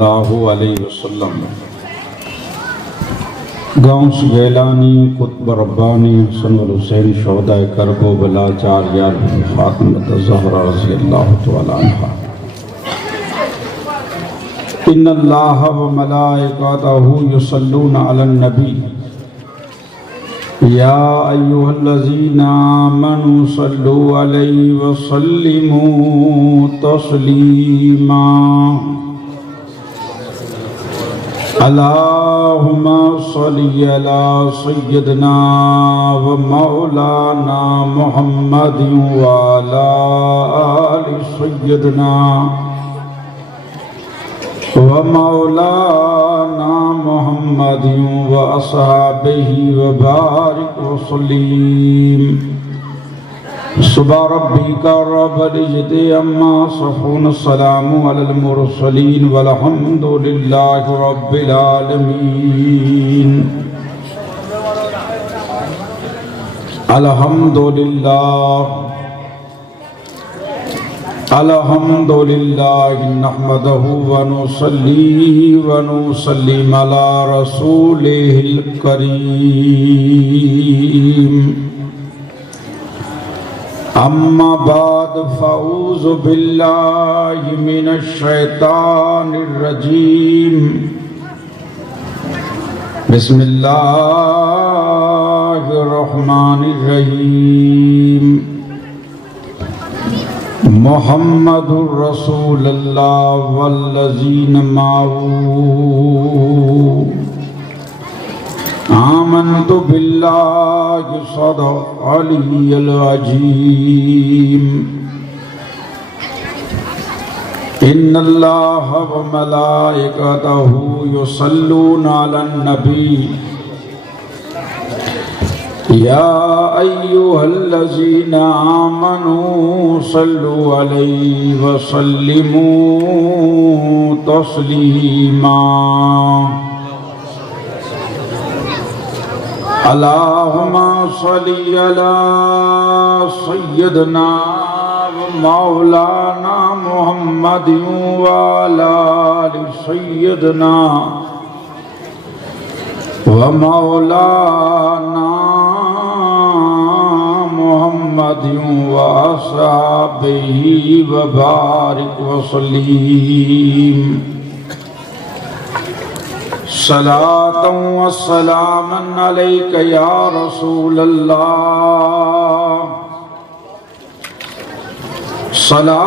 اللہ علیہ وسلم غوث گیلانی قطب ربانی حسن والحسین شہداء کرب و بلا چار یار فاطمہ الزہرا رضی اللہ تعالی عنہ ان اللہ و ملائکتہ یصلون علی النبی یا ایہا الذین آمنوا صلوا علیہ وسلموا تسلیما اللہم صلی علی سیدنا و مولانا محمد وعلی آل سیدنا و مولانا محمد و اصحابہ و بارک وسلم سبحان ربک رب العزت عما یصفون السلام علی المرسلین والحمد للہ رب العالمین الحمد للہ نحمدہ ونصلی ونسلم علی رسولہ الکریم اما بعد فاعوذ باللہ من الشیطان الرجیم بسم اللہ الرحمن الرحیم محمد رسول اللہ والذین معه آمنت باللہ صدق علی العظیم ان اللہ و ملائکتہ یصلون علی النبی یا ایہا الذین آمنوا صلوا علیہ وسلموا تسلیما اللہم صلی علی سیدنا و مولانا محمد وعلی آل سیدنا و مولانا محمد و اصحابہ و بارک وسلم صلاۃ و سلام علیک یا رسول اللہ صلاۃ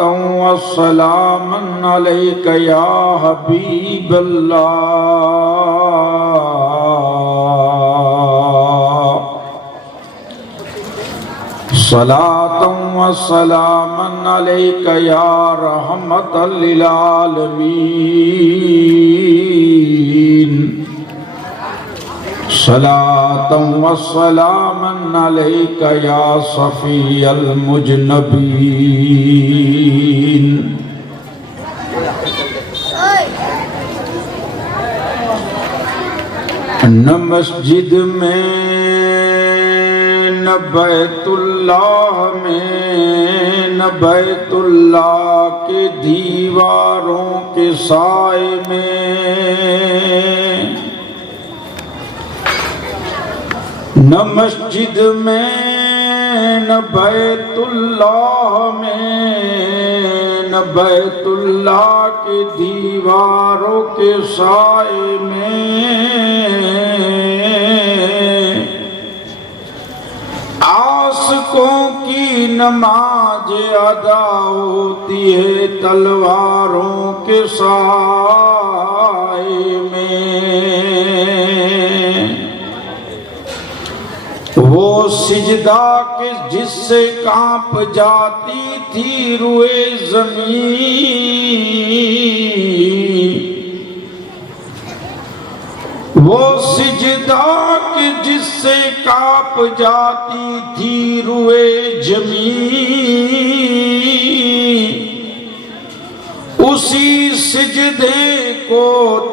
و سلام علیک یا حبیب اللہ صلاۃ و سلام علیک یا رحمت للعالمین صلاۃ و سلام علیک یا صفی المجنبین نہ مسجد میں نہ بیت اللہ میں نہ بیت اللہ کے دیواروں کے سائے میں نہ مسجد میں نہ بیت اللہ میں نہ بیت اللہ کے دیواروں کے سائے میں عاشقوں کی نماز ادا ہوتی ہے تلواروں کے سائے میں وہ سجدہ کے جس سے کانپ جاتی تھی روئے زمین وہ سجدہ کے جس سے کانپ جاتی تھی روئے زمین اسی سجدے کو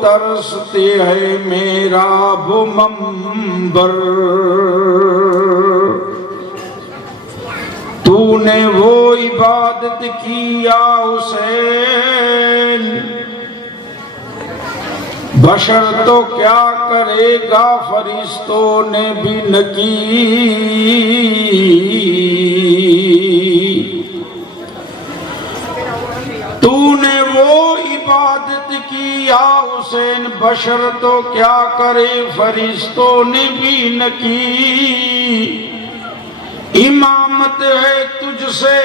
ترستے ہیں محراب و منبر تو نے وہ عبادت کی یا حسین، بشر تو کیا کرے گا فرشتوں نے بھی نہ کی۔ تو نے وہ عبادت کی یا حسین، بشر تو کیا کرے فرشتوں نے بھی نہ کی۔ امامت ہے تجھ سے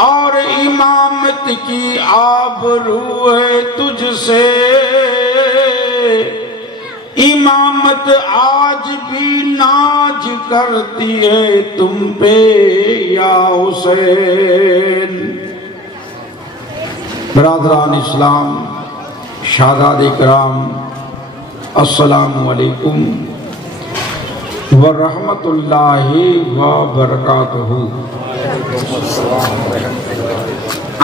اور امامت کی آبرو ہے تجھ سے، امامت آج بھی ناز کرتی ہے تم پہ یا حسین۔ برادران اسلام، شہداء کرام، السلام علیکم ورحمۃ اللہ وبرکاتہ۔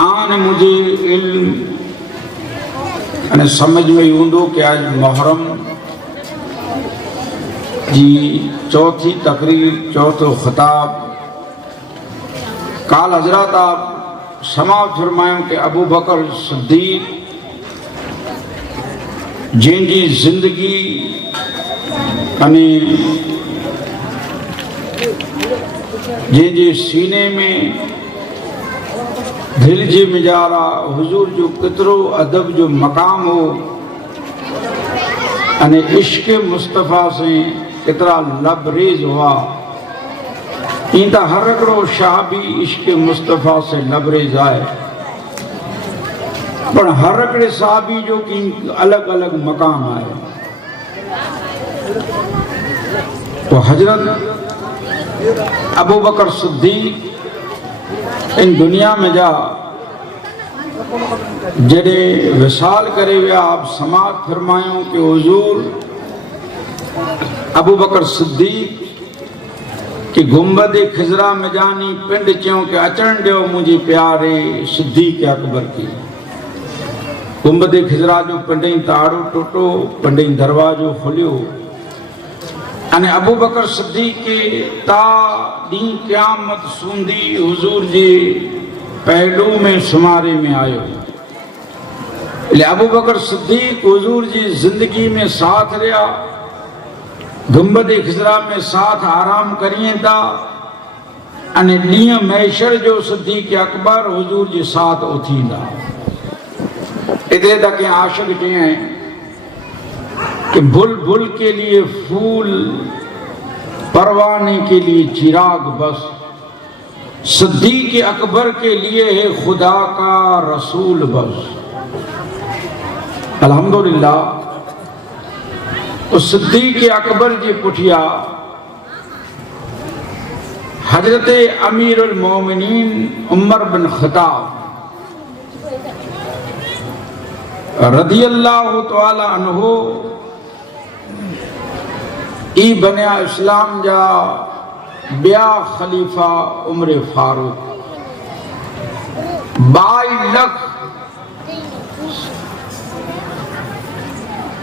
آن مجھے علم سمجھ میں ہوں کہ آج محرم جی چوتھی تقریر، چوتھو خطاب، کال حضرات آپ سماعت فرمائیں کہ ابو بکر صدیق جن جی زندگی جن جی سینے میں دل جی مجارا حضور جو کترو ادب جو مقام ہو، عشق مصطفیٰ سے کترا لبریز ہوا، اینتا ہر اکڑو شاہ بھی عشق مصطفیٰ سے لبریز آئے، پر ہر اکڑے صحابی جو کہ الگ الگ مقام آئے۔ تو حضرت ابو بکر صدیق ان دنیا میں جا جڑے وصال کرے ہوئے آپ سماعت فرمائیوں کہ حضور ابو بکر صدیق کہ گنبد خضرا میں جانی پنڈ چیوں کہ اچن دیو مجھے پیارے صدیق اکبر کی۔ گنبد خضرا جو پنڈیں تاڑو ٹوٹو، پنڈیں دروازو کھلیو، ابو بکر صدیق کے تا دین قیامت سوندی حضور جی پہلو میں شمارے میں آئے۔ ابو بکر صدیق حضور جی زندگی میں ساتھ رہا، گنبد خضرا میں ساتھ آرام کریں تا، دین محشر جو صدیق اکبر حضور جی ساتھ اتھیں دا۔ ادھے تک عاشق جی ہیں کہ بھل بھل کے لیے پھول، پروانے کے لیے چراغ، بس صدیق اکبر کے لیے ہے خدا کا رسول بس۔ الحمدللہ تو صدیق اکبر جی پٹھیا حضرت امیر المومنین عمر بن خطاب رضی اللہ تعالی عنہ ای بنیا اسلام جا بیا خلیفہ عمر فاروق 22 لکھ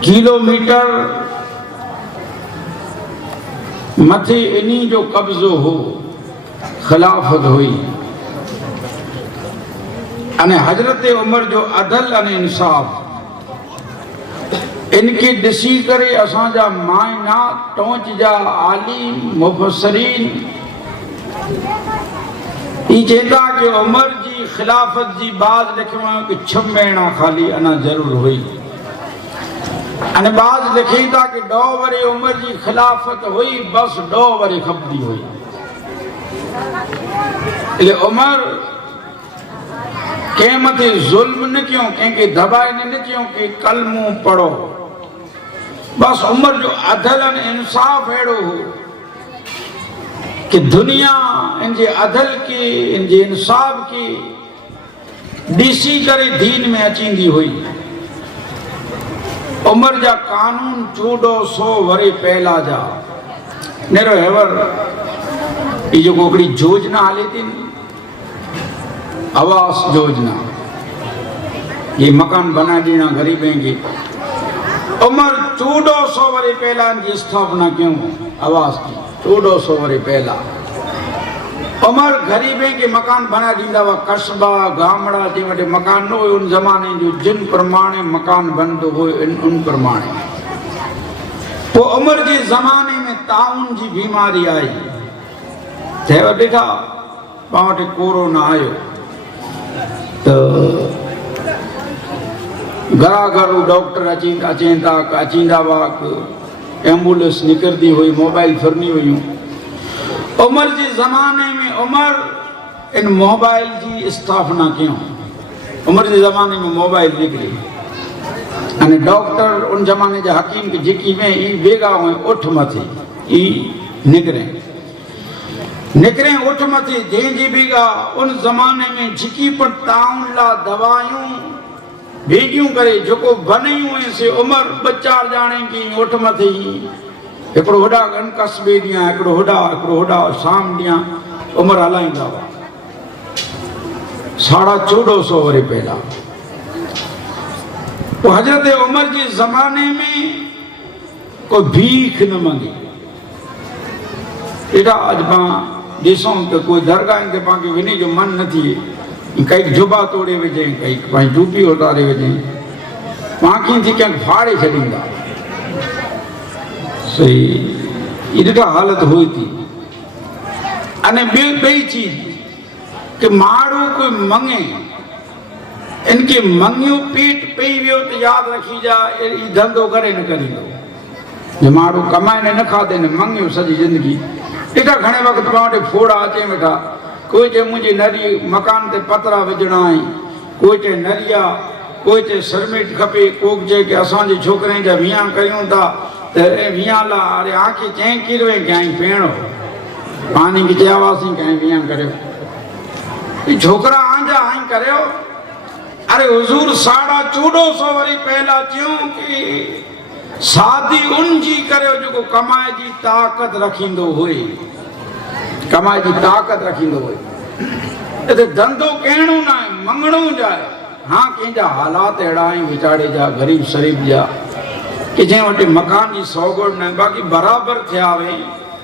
کلومیٹر متھے انہی جو قبضو ہو خلافت ہوئی۔ حضرت عمر جو عدل انصاف ان کی ڈسی کرے اساں جا مائنات ٹونچ جا عالم مفسرین یہ چہتا کہ عمر جی خلافت جی بعض لکھواں کہ 6 مہینہ خالی انا ضرور ہوئی، بعض لکھی تھا کہ 2 ورے عمر جی خلافت ہوئی، بس 2 ورے خبدی ہوئی۔ عمر قیمت ظلم نہ کیوں کہ دبائے نہ کیوں کہ کلموں پڑھو، بس عمر جو عدل انصاف ایڑو ہو کہ دنیا انجے عدل کی انجے انصاف کی ڈیسی کرے دین میں اچین دی ہوئی۔ عمر جا قانون 1400 ورے پہلا جا نیرو ہیور یہ جو کوکڑی جوجنا آلے تھی آواز جوجنا یہ مکان بنا دینا غریبیں گے۔ عمر 1400 ورے پہلا ان کی استھاپنا کیوں آواز کی 1400 ورے پہلا عمر غریبیں کے مکان بنا دیندا ہوا قصبہ گامڑا جے وٹے مکان نہ ہوئے ان زمانے جو جن پرمانے مکان بند ہوئے ان پرمانے تو عمر جے زمانے میں تعاون جی بیماری آئی تے ڈٹھا پاوٹے کورونا آیو تو گھرا گھر ڈاکٹر اچیندا ہوا ایمبولینس نکرتی ہوئی موبائل پھرنی ہوئی عمر جی زمانے میں عمر ان موبائل جی استعفنا کیوں عمر جی زمانے میں موبائل نکلی یعنی ڈاکٹر ان زمانے جا حکیم کے جکی میں ای بیگا ہوئے اٹھ متھی ای نکریں اٹھ متھی جیں جی بیگا ان زمانے میں جکی پر تعاون لا دوائیوں بھیجیوں کرے جو کو بنی ہوئے سے عمر بچار جانے کی اٹھ متھی ایکڑو ہڈا گن قصبے دیاں ایکڑو ہڈا شام دیاں عمر علائیں دا 1450 ورے پہلا تو حضرت عمر جی زمانے میں کوئی بھیک نہ منگی ایڈا آج باں دیسوں کہ کوئی درگاہ کے پاں کے ونی جو من نہ تھی کئی جبا توڑے وجہیں کئی پائیں ٹوپی اتارے وجہیں پاں تھی کہ بھاڑے چھڑیں گا صحیح یہ دیکھا حالت ہوئی تھی انہیں بے چیز کہ مارو کوئی منگے ان کے منگیوں پیٹ پئی ویو تو یاد رکھی جا یہ دھندو کرے نہ کری دو جو مارو کمائے نے نہ کھا دے نے منگیوں سجی زندگی دیکھا گھنے وقت پاؤں پھوڑا آچے بیٹھا کوئی تے مجھے نری مکان تے پترہ وجڑا آئیں کوئی تے نریا کوئی تے سرمیٹ کھپے کوک جے کہ اسان جی چھوکریں جا میاں کریوں تا میاں لا ارے آنکھی چہیں کیرویں کہیں پینڑو پانی کی چیاواسیں کہیں میاں کرے یہ چھوکرہ آنجا آئیں کرے ہو ارے حضور 1450 وری پہلا چیوں کہ سادی ان جی کرے ہو جو کو کمائے جی طاقت رکھیں دو ہوئی کمائے جی طاقت رکھیں دو ہوئی ایتے دندو کہنوں نہ منگنوں جائے ہاں کہیں جا حالات اڑائیں بچاڑے جا غریب شریف جا کہ جہیں وٹے مکان جی سوگوڑ نہ باقی برابر تھیا ہوئے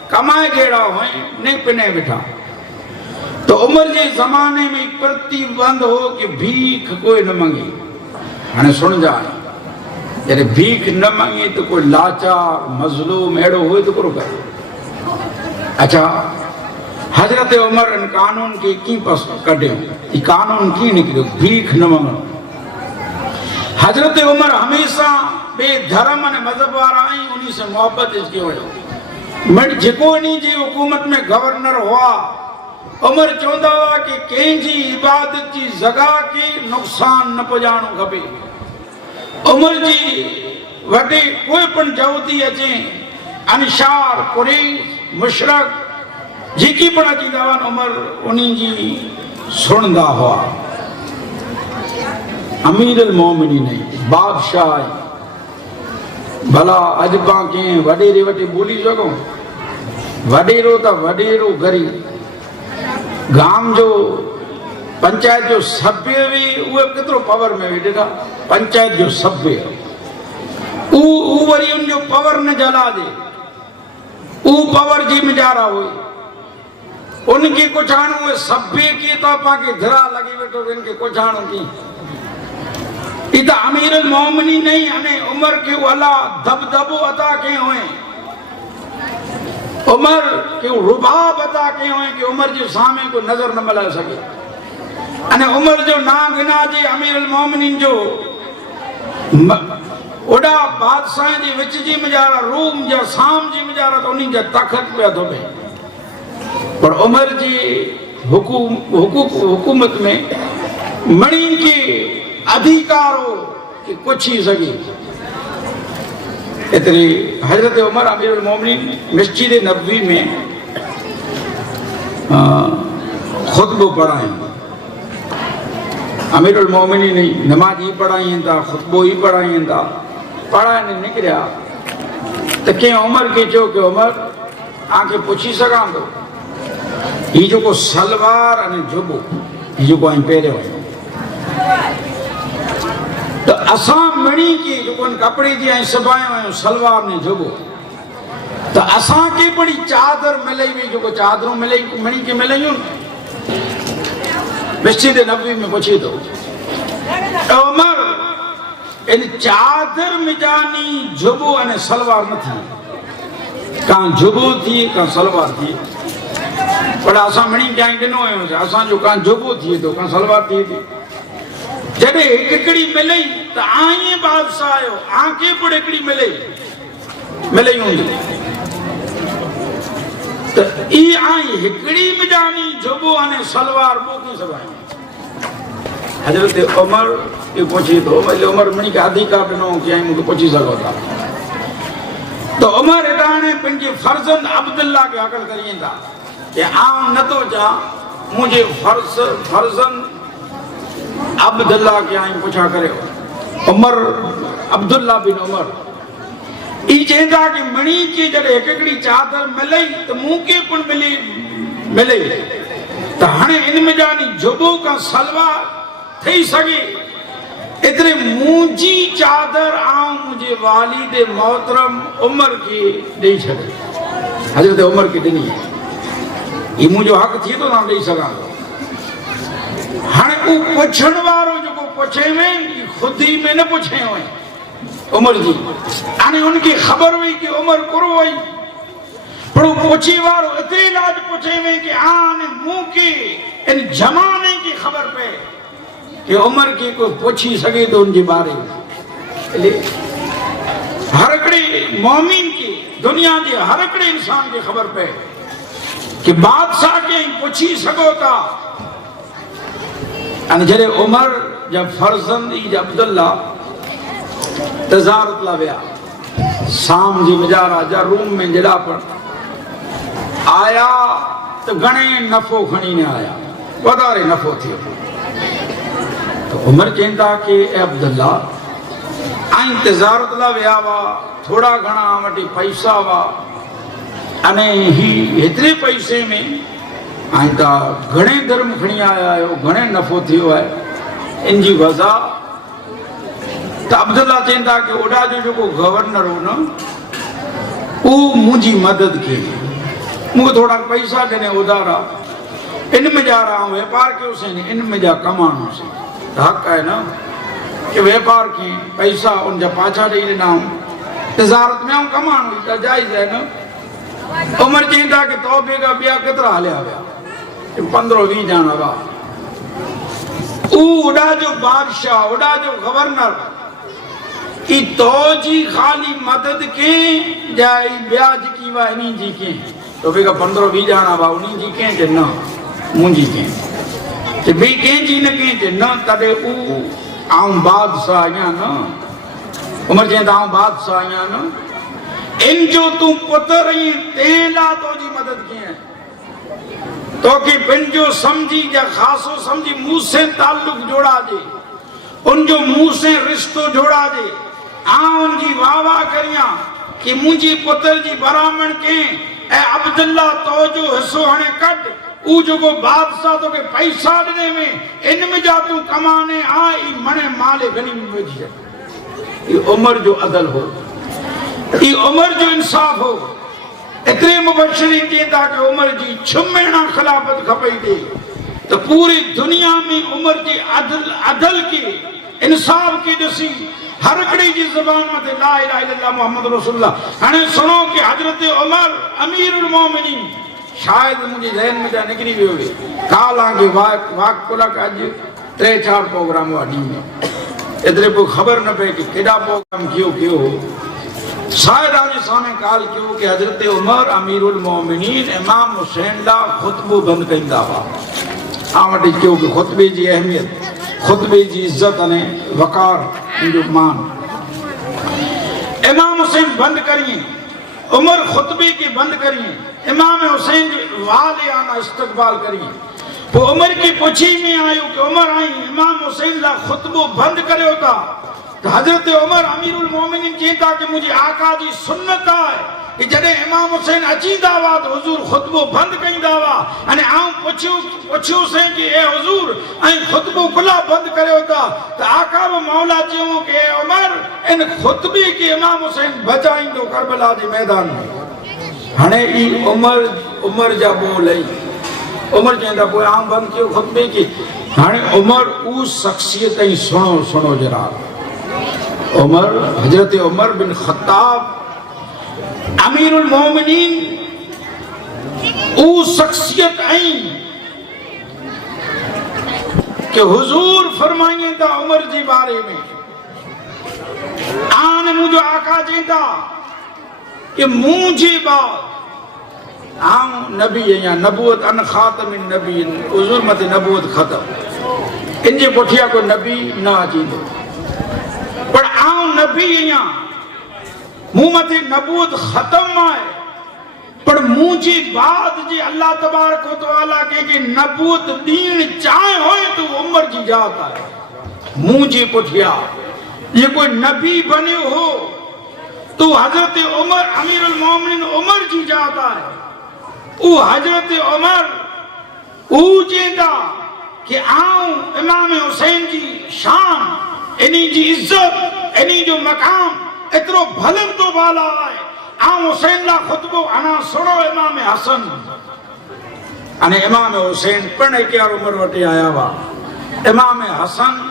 کمائے جیڑا ہوئے نہیں پنے بٹھا تو عمر جے زمانے میں پرتی بند ہو کہ بھیک کوئی نہ منگی ہنے سن جائیں یعنی بھیک نہ منگی تو کوئی لاچار مظلوم ایڑو ہوئے تو کرو کرو اچھا حضرت عمر ان قانون کے کی پس کڑے یہ قانون کی نکلے بھیک نہ منگو حضرت عمر ہمیشہ بے دھرم نے مذہب آرائیں انہی سے محبت اس کی ہوئے مر جکونی جی حکومت میں گورنر ہوا عمر چوندہ ہوا کہ کہیں جی عبادت جی زگاہ کی نقصان نہ پجانو کھپے عمر جی وڈے کوئی پن جہودی اچیں انشار قریش مشرق جی کی پڑا جی دوان عمر انہی جی سندا ہوا امیر المومنی نہیں بادشاہ بھلا اجباں کے وڈیرے وٹے بولی سکوں وڈیرو تا وڈیرو گری گام جو پنچایت جو سبھے بھی وہ کترو پاور میں بھی دیکھا پنچایت جو سبھے او وری ان جو پاور نہ جلا دے او پاور جی مجارہ ہوئی ان کی کچھ آنوں ہوئے سبھے کی تو پاں کی دھرا لگی بیٹھو ان کی کچھ آنوں کی ادھا امیر المومنی نہیں ہمیں عمر کے والا دبدبو عطا کے ہوئے عمر کے رباب عطا کے ہوئے کہ عمر جو سامنے کو نظر نہ ملا سکے انہیں عمر جو ناگنا جی امیر المومنین جو اڑا بادشاہ جی وچ جی مجارہ روم جا سام جی مجارہ تو انہیں جا طاقت پہ دو بے پر عمر جی حکومت میں مڑین کی ادھیکارو کہ کچھ ہی سگی اتنی حضرت عمر امیر المومنین مسجد نبوی میں خطبہ پڑھائیں امیر المومنین نہیں نماز ہی پڑھائیں تھا خطبہ ہی پڑھائیں تھا پڑھائیں نے نکریا تو کہ عمر کے جو کہ عمر آنکھیں پوچھی سکاں دو یہ جو کو سلوار انہیں جبو یہ جو کو آئیں پیرے ہوئے تو اسام مڑی کی جو کن کپڑی دی آئیں سبائیں ہوئے سلوار نے جھگو تو اساں کے بڑی چادر ملے ہوئی جو کو چادروں ملے منی کے ملے ہوں مسجد نبوی میں پوچھی تو عمر ان چادر مجانی جھبو ان سلوار نہ تھی کہاں جھبو تھی کہاں سلوار تھی بڑا اساں منی کہیں کنو ہے اساں جو کہاں جھبو تھی تو کہاں سلوار تھی جڑے ایکڑی ملے تو آئیں بادشاہ آئے آنکھیں پڑ ایکڑی ملے ہوں گی تو ای آئیں ہکڑی مجانی جھبو آنے سلوار بو کی سوائیں حضرت عمر یہ پوچھی تو عمر منی کا آدھی کا بنو کہ آئیں مجھے پوچھی سکو تھا تو عمر ادانے پنجی فرزند عبداللہ کے عقل کریں تھا کہ آم نہ تو جا مجھے فرزند عبداللہ کے آئیں پوچھا کرے ہو عمر عبداللہ بن عمر ای چیندہ کہ منی کی جڑے ایکڑی چادر ملے تو منہ کے پن ملے تو ہنے ان میں جانی جھبو کا سلوار تھی سگے اتنے مونجی چادر آؤں مجھے والد محترم عمر کی دے چھڑے حضرت عمر کی دنی ہے یہ مجھے حق تھی تو نام دے سکا ہنے او پوچھن وارو جو کو پوچھے میں خود ہی میں نہ پوچھے ہوئے عمر جی آنے ان کی خبر ہوئی کہ عمر کرو ہوئی پڑھو پوچھی وارو اتنے لاج پوچھے میں کہ آنے منہ کی ان جمانے کی خبر پہ کہ عمر کی کوئی پوچھی سکے تو ان کی بارے ہر اکڑی مومن کی دنیا کی ہر اکڑی انسان کی خبر پہ کہ بادشاہ کے پوچھی سکو تا ان جڑے عمر جب فرزند جب عبداللہ تزارت لویا سام جی مجارہ جا روم میں جڑا پر آیا تو گھنے نفو کھنی نے آیا ودارے نفو تھی تو عمر چینتا کہ اے عبداللہ آئیں تزارت لویا وا تھوڑا گھنا مٹی پیسہ وا انے ہی اتنے پیسے میں آئیں تا گھنے درم کھنی آیا ہے گھنے نفو تھی ہوا ہے ان جی وضع تو عبداللہ چینتا کہ اڑا جو کو گورنر ہو نا او مجھے مدد کی مجھے تھوڑا پیسہ دینے ادارا ان میں جا رہا ہوں ویپار کے اسے نہیں ان میں جا کمانوں سے حق ہے نا کہ ویپار کی پیسہ ان جا پاچھا دے لینا ہوں تجارت میں ہوں کمانوں کا جائز ہے نا عمر چینتا کہ توبے کا بیا کترا حلے آگیا 15-20 جانا گا اڑا جو بادشاہ اڑا جو گورنر ای تو جی خالی مدد کے جائی بیاج کی وا انہی جی کے تو بے کا 15-20 جانا با انہی جی کے جے نا مونجی کے تے بے کہیں جی نہ کہیں جے نا تڑے او آؤں بادشاہ آیا نا عمر جہاں آؤں بادشاہ آیا نا ان جو تم پتر رہی تیلا تو جی مدد کی ہیں تو کہ بن جو سمجھی یا خاصو سمجھی منہ سے تعلق جوڑا دے ان جو منہ سے رشتو جوڑا دے ان کی واہ کریاں کہ مجھے پتر جی برامن کے اے عبداللہ تو جو حصو ہنے کٹ او جو کو بادشاہ تو کہ پیسہ دینے میں ان میں جا تو کمانے آئی منے مالے گنی میں جی یہ عمر جو عدل ہو یہ عمر جو انصاف ہو اتنے مبشرین کہتا کہ عمر جی چھمینا خلافت کھپئی دے تو پوری دنیا میں عمر کی عدل کی انصاف کی جسی ہر کڑی جی زبان میں لا الہ الا اللہ محمد رسول اللہ ہنے سنو کہ حضرت عمر امیر المومنین شاید مجھے ذہن میں جا نکری بھی ہوئی کال آنگے واقع کلا کہ آج 3-4 پروگرام ہوا نہیں میں ادھر کو خبر نہ پہ کہ کڑا پروگرام کیوں ہو شاید آج سامنے کال کیوں کہ حضرت عمر امیر المومنین امام حسین دا خطبو بند کہیں دعویٰ آمٹی کیوں کہ خطبے جی اہمیت خطبے جی عزت انے وقار جو مان امام حسین بند کریے عمر خطبے کی بند کریے امام حسین والے آنا استقبال کریے وہ عمر کی پوچھی میں آئیو کہ عمر آئیں امام حسین لا خطبو بند کرے ہوتا تو حضرت عمر امیر المومنین کہتا کہ مجھے آقا جی سنت آئے کہ جڑے امام حسین اچھی دعویٰ تو حضور خطبو بند کہیں دعویٰ یعنی آؤں پوچھو سے کہ اے حضور این خطبو کلا بند کرے ہوتا تو آقا وہ مولا چیہوں کہ اے عمر ان خطبی کی امام حسین بچائیں دو کربلا دی میدان میں ہنے ای عمر جا بولئی عمر چیندا کوئی عام بند کیوں خطبے کی ہنے عمر او شخصیت ہی سنو جرا عمر حضرت عمر بن خطاب امیر المومنین او شخصیت ہی کہ حضور فرمائیں دا عمر جی بارے میں آن مجھو آقا جیندہ کہ مجھے بعد آن نبی یا نبوت ان خاتم النبی حضور مت نبوت ختم انجے پٹھیا کو نبی نہ جیندو پر آن نبی یا مت نبوت ختم آئے پر مجھے بعد جی اللہ تبارک و تعالیٰ کہ نبوت دین چاہے ہوئے تو عمر جی جاتا ہے مجھے پٹھیا یہ کوئی نبی بنے ہو تو حضرت عمر امیر المومنین عمر جی جاتا ہے او حضرت عمر او جیندہ کہ آؤں امام حسین جی شان انہی جی عزت انہی جو مقام اترو بھلن تو بالا آئے آؤں حسین لا خطبو انا سنو امام حسن انا امام حسین پڑھنے کیا عمر وٹی آیا ہوا امام حسن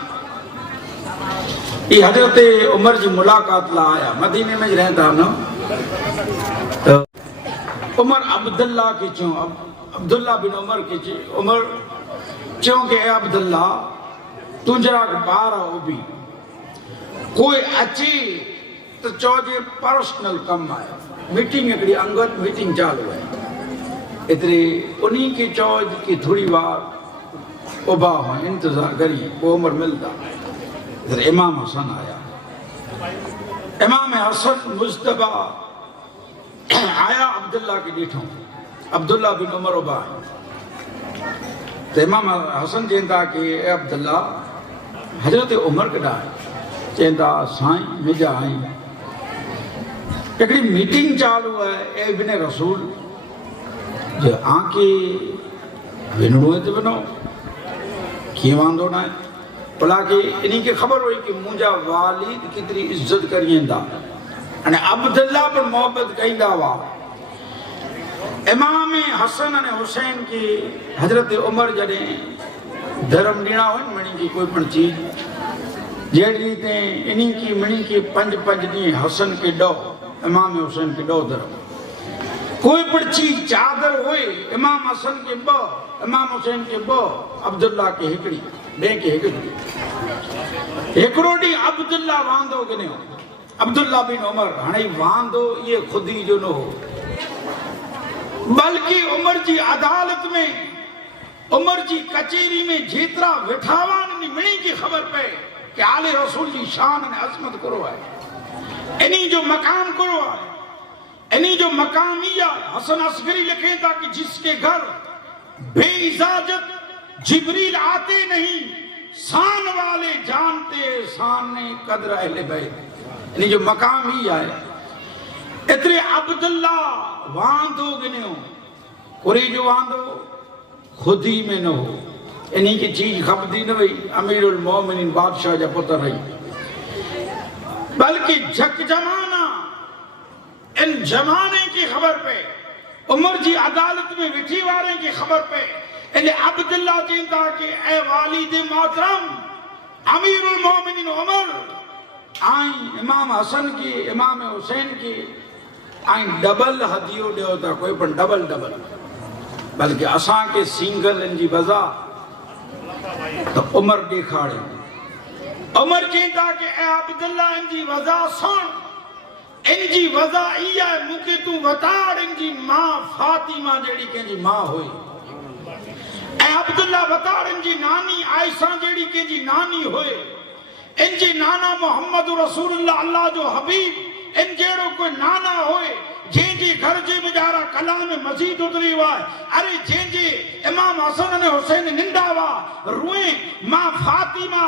یہ حضرت عمر جی ملاقات لا آیا مدینے میں رہتا نا عمر عبداللہ کے چوں عبداللہ بن عمر کے چوں عمر چوں کہ اے عبداللہ تجھرا بارا ہو بھی کوئی اچھی تو چوجے پرسنل کم آیا میٹنگ اکڑی انگت میٹنگ چالو ہے اتری انہی کی چوج کی تھوڑی بار ابا ہوئے انتظار کری وہ عمر ملتا ادھر امام حسن آیا امام حسن مجتبہ آیا عبداللہ کی ڈیٹھوں عبداللہ بن عمر ابا تو امام حسن چینتا کہ اے عبداللہ حضرت عمر کڑا ہے چینتا سائیں مجا آئیں ایکڑی میٹنگ چالو ہے اے ابن رسول جو آنکے ونڑو ہے تو بنو کیوان دو نہ ہے بلا کہ انہی کی خبر ہوئی کہ مجھا والد کتری عزت کریں دا یعنی عبداللہ پر محبت کہیں دا ہوا امام حسن اور حسین کی حضرت عمر جڑے دھرم ڈینا ہوئے منی کی کوئی پر چیز جیڑی تے انہی کی منی کی پنج دی حسن کے ڈو امام حسین کے ڈو دھرم کوئی پر چیز چادر ہوئے امام حسن کے بو امام حسین کے بو عبداللہ کے ہکڑی بے کے ہکڑی ہکڑو ڈی عبداللہ واندو گنے ہو عبداللہ بن عمر ہنی واندو یہ خودی جو نہ ہو بلکہ عمر جی عدالت میں عمر جی کچیری میں جیترا وٹھاوان منی کی خبر پہ کہ آل رسول جی شان نے عظمت کرو ہے انہی جو مقام کرو ہے انہی جو مقامیہ حسن عسکری لکھیں تھا کہ جس کے گھر بے اجازت جبریل آتے نہیں شان والے جانتے شان نے قدر اہل بیت انہی جو مقام ہی آئے اترے عبداللہ واندو گنے ہو کوری جو واندو خود ہی میں نہ ہو انہی کی چیز خبدی نہ ہوئی امیر المومنین بادشاہ جا پتر رہی بلکہ جھک جمانا ان جمانے کی خبر پہ عمر جی عدالت میں وٹھی وارے کی خبر پہ انہیں عبداللہ جیندہ کہ اے والد محترم امیر المومنین عمر آئیں امام حسن کی امام حسین کی آئیں ڈبل ہدیو دے ہوتا کوئی پر ڈبل بلکہ اساں کے سنگل ان جی بزا تو عمر دیکھاڑے عمر جیندہ کہ اے عبداللہ ان جی وزا سن ان جی وزا ای ہے مکہ تو وطاڑ ان جی ماں فاطمہ جیڑی کہ جی ماں ہوئی اے عبداللہ وطاڑ ان جی نانی عائشہ جیڑی کہ جی نانی ہوئے ان جی نانا محمد رسول اللہ جو حبیب ان جیڑو کوئی نانا ہوئے جین جی گھر جی بجارہ کلام مزید اتری ہوا ہے ارے جین جی امام حسن نے حسین نندا ہوا روئیں ماں فاطمہ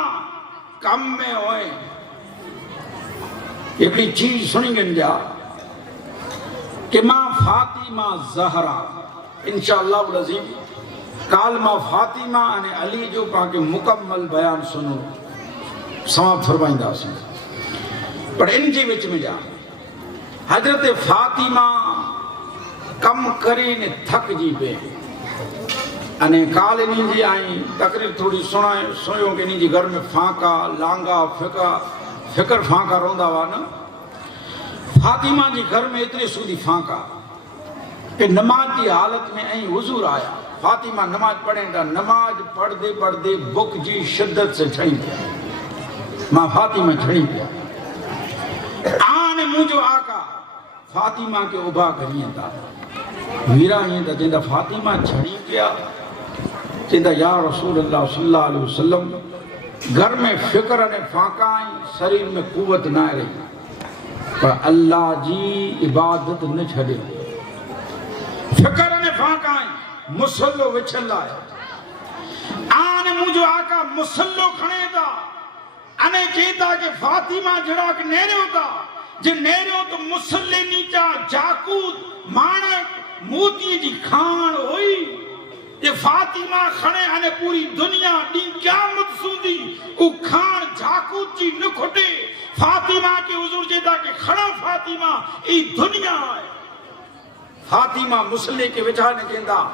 کم میں ہوئے ایک چیز سنیں گے جا کہ ماں فاطمہ زہرہ انشاءاللہ العظیم کال ماں فاطمہ نے علی جو پاکے مکمل بیان سنو سماپت فرمائیں دا سن پر ان جی وچ میں جا حضرت فاطمہ کم کرے نے تھک جی پہ انے کال انہیں جی آئیں تقریر تھوڑی سنوں کہ انہیں جی گھر میں فانکا لانگا فکر فانکا روندا ہوا نا فاطمہ جی گھر میں اتنے سودی فانکا کہ نماز کی حالت میں این حضور آیا فاطمہ نماز پڑھیں دا نماز پڑھ دے بک جی شدت سے چھڑی پیا ماں فاطمہ چھڑی پیا آن مجھو آقا فاطمہ کے ابھا کریں تا ویرا ہی تا جندہ فاطمہ چھڑی پیا جندہ یا رسول اللہ صلی اللہ علیہ وسلم گھر میں فکر نے فانکائیں شریر میں قوت نہ رہی پر اللہ جی عبادت نہ چھڑے فکر نے فانکائیں مسلو وچھل لائے آن مجھو آقا مسلو کھنے دا انے چیتا کہ فاطمہ جڑا کہ نیرے ہوتا جن نیرے ہو تو مسلے نیچا جاکوت مانک موتی جی کھان ہوئی یہ فاطمہ کھنے انے پوری دنیا دی قیامت سوندی او کھان جاکوت جی نکھٹے فاطمہ کے حضور جیتا کہ کھڑا فاطمہ ای دنیا ہے فاطمہ مسلے کے وچھانے جیندہ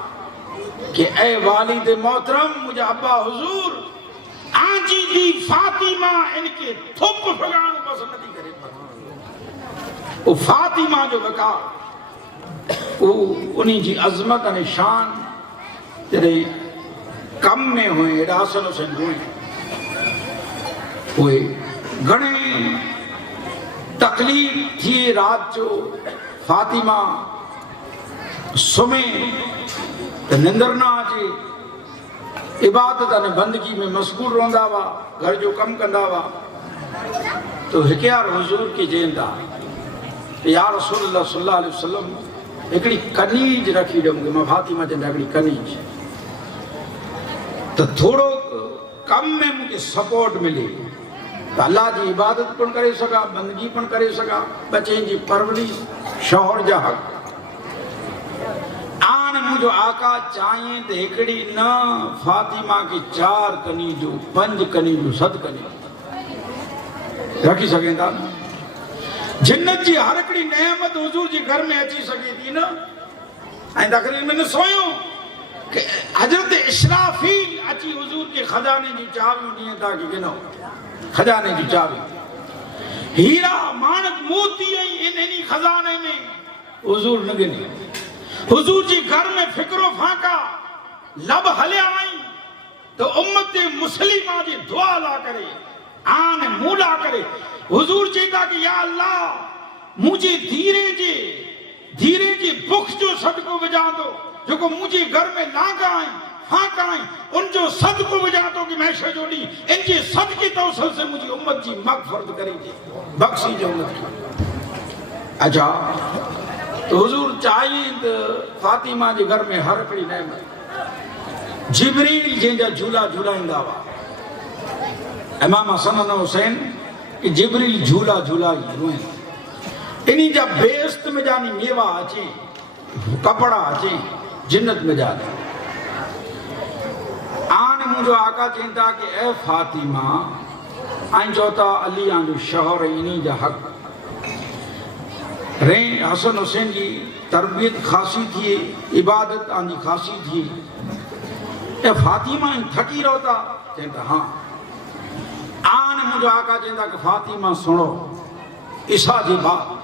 کہ اے والد محترم مجھے ابا حضور آنجی دی فاطمہ ان کے تھپ پھگانو پسند نہیں کرے وہ فاطمہ جو بکا انہیں جی عظمت انہیں شان جڑے کم میں ہوئے راسن حسین ہوئے گھنے تکلیف تھی رات جو فاطمہ سمیں نندر نہ آجے عبادت نے بندگی میں مشغول روندا وا گھر جو کم کندا وا تو ہکیار حضور کی جیندہ یا رسول اللہ صلی اللہ علیہ وسلم ایکڑی کنیج رکھی ڈوں گے میں فاطمہ جن ایکڑی کنیج تو تھوڑو کم میں مجھے سپورٹ ملی تو اللہ جی عبادت پن کرے سکا بندگی پن کرے سکا بچیں جی پروری شوہر جا حق آن مجھو آقا چاہیے تو ایکڑی نہ فاطمہ کی 4 کنیجو 5 کنیجو 7 کنیجو رکھی سکیں تا جنت جی ہر اکڑی نعمت حضور جی گھر میں اچھی سکے تھی نا آئیں تقریر میں نے سوئیوں کہ حضرت اشرافیل اچھی حضور کے خزانے جی چاہویں نہیں تھا کہ گنو خزانے جی چاہویں ہیرا مانک موتی انہی خزانے میں حضور نہ گنی حضور جی گھر میں فکر و فانکا لب ہلے آئیں تو امت مسلمہ جی دعا لا کرے آن مولا کرے حضور چیتا کہ یا اللہ مجھے دھیرے جی بخش جو صدقوں بجا دو جو کو مجھے گھر میں لانگا آئیں فانکا آئیں ان جو صدقوں بجا دو کہ میں شجوڑی ان جی صدقی توسل سے مجھے امت جی مغفرت کریں جی بخشی جو امت کی اچھا تو حضور چاہیے فاطمہ جی گھر میں ہر کڑی نعمت جبریل جنجا جھولا جھولا امام حسن و حسین کہ جبریل جھولا روئیں انہی جب بیست میں جانی میوہ آچیں کپڑا آچیں جنت میں جانے آن مجھو آقا چینتا کہ اے فاطمہ آئیں چوتا علی آن جو شہر انہی جا حق رہیں حسن حسین جی تربیت خاصی تھی عبادت آن جی خاصی تھی اے فاطمہ ان تھکی روتا چینتا ہاں آن مجھو آقا چینتا کہ فاطمہ سنو عیسیٰ جی بات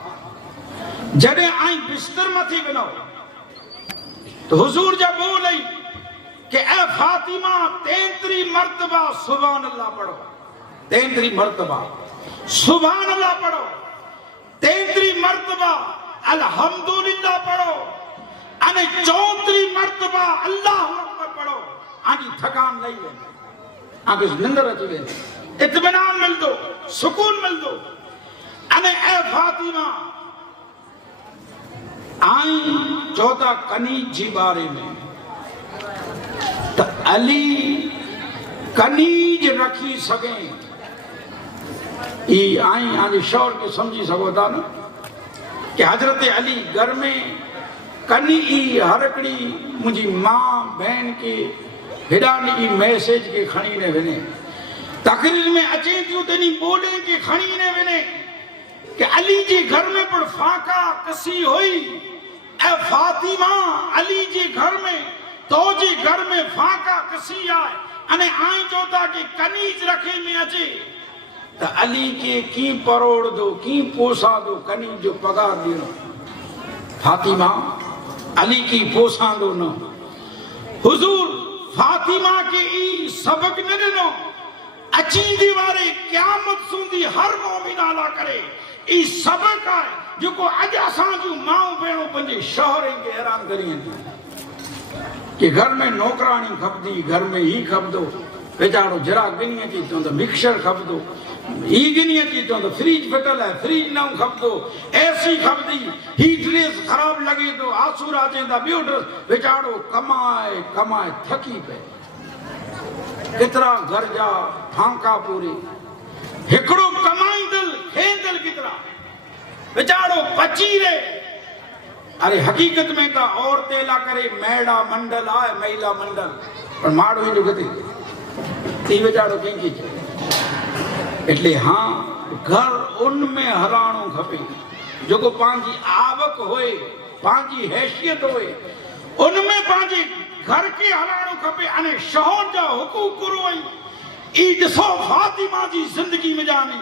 جڑے آئیں بستر میں تھی بنو تو حضور جب بولئی کہ اے فاطمہ 33 مرتبہ سبحان اللہ پڑھو 33 مرتبہ سبحان اللہ پڑھو 33 مرتبہ الحمدللہ پڑھو انہیں 34 مرتبہ اللہ اکبر پڑھو آنی تھکان نہیں ہے آنکہ نندر اچھی گئے اطمینان مل دو سکون مل دو انہیں اے فاطمہ آئیں چوتھا کنیج جی بارے میں تو علی کنیج رکھی سکیں یہ آئیں آنی شور کے سمجھی سکو تھا نا کہ حضرت علی گھر میں کنی ہرکڑی مجھے ماں بہن کے ہڈانی میسیج کے کھڑی نے بنے تقریر میں اچھے تیوں تینی بولے کے کھڑی نے بنے کہ علی جی گھر میں پر فاقہ کسی ہوئی اے فاطمہ علی جی گھر میں تو جی گھر میں فاقہ کسی آئے انے آئیں چوتا کہ کنیز رکھے میں اچے تو علی کے کی پروڑ دو کی پوسا دو کنیز جو پگار دیو فاطمہ علی کی پوسا دو نو حضور فاطمہ کے ای سبق نہ دنو اچین دیوارے قیامت سندی ہر مومن آلا کرے ای سبق آئے جو کو اج اساں جو ماؤں بہنوں پنجے شوہریں کے حیران کریں کہ گھر میں نوکرانی کھپ دی گھر میں ہی کھپ دو بیچارو جرا گنی اچی تو مکسر کھپ دو ہی گنی اچی تو فریج پھٹل ہے فریج نہ کھپ دو ایسی کھپ دی ہی ڈریس خراب لگے تو آسور آ چیندا بیو ڈریس بیچارو کمائے کمائے تھکی پہ کترا گھر جا پھانکا پوری ہکڑو کمائی دل کھین دل کترا بیچارو پچی رہے ارے حقیقت میں تا عورتیں لا کرے میڑا منڈل آئے میلا منڈل پر ماڑو ہی جو گھتے تی بیچارو کہیں کی چلے اٹلے ہاں گھر ان میں ہرانوں کھپے جو کو پانچی آوک ہوئے پانچی حیثیت ہوئے ان میں پانچی گھر کے ہرانوں کھپے انہیں شہر جا حقوق کروئی ای جسو فاطمہ جی زندگی میں جانی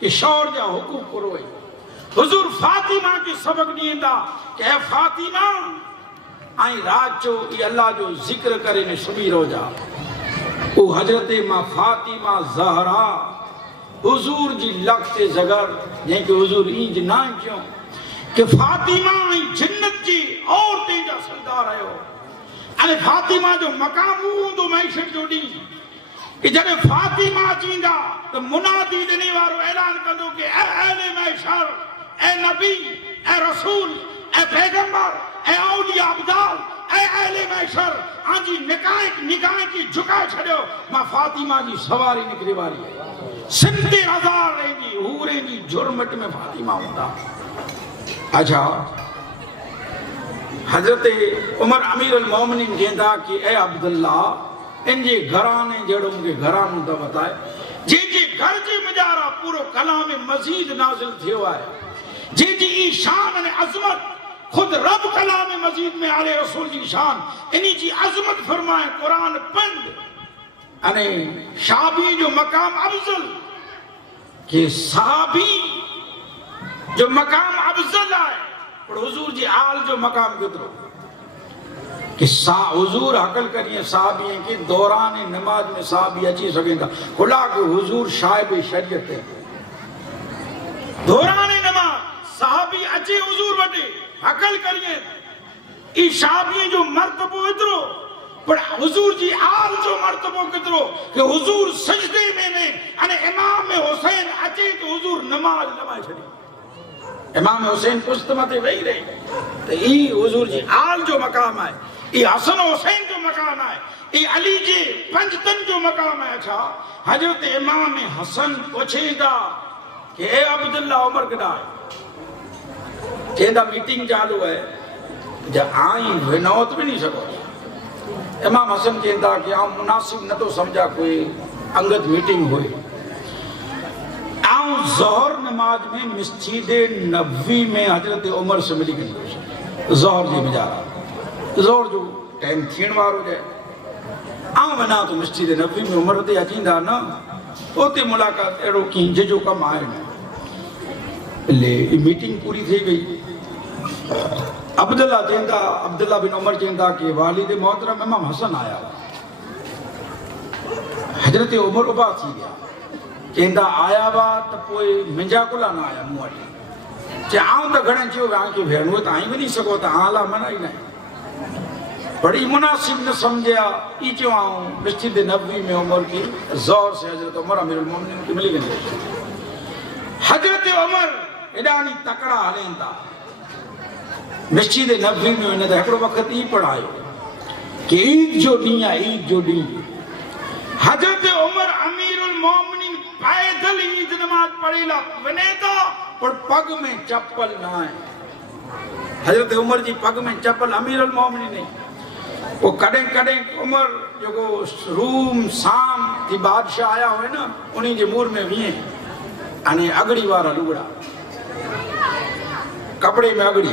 کہ شہر جا حقوق کروئی حضور فاطمہ کی سبق دیندہ کہ اے فاطمہ آئیں رات چو یہ اللہ جو ذکر کرے نے شبیر ہو جا او حضرت ماں فاطمہ زہرا حضور جی لگتے زگر جن کہ حضور اینج نائیں کیوں کہ فاطمہ آئیں جنت جی اور تیجا سردار رہے ہو ارے فاطمہ جو مقام ہوں دو معیشت جو دی کہ جب فاطمہ چیندہ تو منادی دینے وارو اعلان کر دو کہ اے اہل معیشر اے نبی اے رسول اے پیغمبر اے اولیاء عبدال اے اہل معیشر آنجی نکائیں کی جھکائے چھڑے ہو ماں فاطمہ جی سواری نکلی باری ہے سنتے ہزار رہیں گی ہوریں گی جرمٹ میں فاطمہ ہوتا اچھا حضرت عمر امیر المومنین کہتا کہ اے عبداللہ ان جے گھرانے جڑوں کے گھرانوں دا بتائے جی گھر جی مجارہ پورو کلام مزید نازل تھیو آئے جی شان نے عظمت خود رب کلام مزید میں آلے رسول جی شان انہی جی عظمت فرمائے قرآن پند انہیں شابی جو مقام افضل کہ صحابی جو مقام افضل آئے اور حضور جی آل جو مقام کترو کہ حضور حقل کریے صحابی ہیں کہ دوران نماز میں صحابی اچھی سکیں گا کھلا کہ حضور شائب شریعت ہے دوران نماز صحابی اچھے حضور بٹے حقل کریے ای صحابی جو مرتبہ اترو پر حضور جی آل جو مرتبہ کترو کہ حضور سجدے میں نے انہیں امام حسین اچھے تو حضور نماز نماز چھڑی امام حسین پشتمت وہی رہی تو ای حضور جی آل جو مقام آئے ای حسن حسین جو مقام آئے ای علی جی پنجتن جو مقام آئے اچھا حضرت امام حسن پوچھے گا کہ اے عبداللہ عمر کدا ہے کہندہ میٹنگ چالو ہے جب آئیں ونوت بھی نہیں سکو امام حسن کہندہ کہ آؤں مناسب نہ تو سمجھا کوئی انگت میٹنگ ہوئی آؤں ظہر نماز میں مسجد نبوی میں حضرت عمر سے ملی گئی ظہر جی میں جا رہا ظہر جو ٹائم تھین وار ہو جائے آؤں بنا تو مسجد نبوی میں عمر دے اچیندہ نا ہوتے ملاقات ایڑو کین جو کم آئے میں لے میٹنگ پوری تھی گئی عبداللہ بن عمر چیندہ کہ والد محترم امام حسن آیا حضرت عمر ابا تھی گیا چیندہ آیا با تو کوئی منجا کلا نہ آیا موٹی چاہے آؤں تا گھڑیں چیو آئیں کہ بھیڑنوے تا آئیں بھی نہیں سکو تا آلہ منع ہی نہیں بڑی مناسب نہ سمجھیا ای چیو آؤں مسجد نبوی میں عمر کی زور سے حضرت عمر امیر المومنین کی ملی گئی حضرت عمر ایڈانی تکڑا حلین تا مسجد نبوی میں انہیں ایکڑو وقت ای پڑھائے کہ عید جو دیا عید جو دی حضرت عمر امیر المومنین پیدل عید نماز پڑھی لا ونیتا اور پگ میں چپل نہ آئے حضرت عمر جی پگ میں چپل امیر المومنین نہیں وہ کڑیں عمر جو کو روم سام تھی بادشاہ آیا ہوئے نا انہیں جی مور میں بھی ہیں انہیں اگڑی وارا لگڑا کپڑے میں اگڑی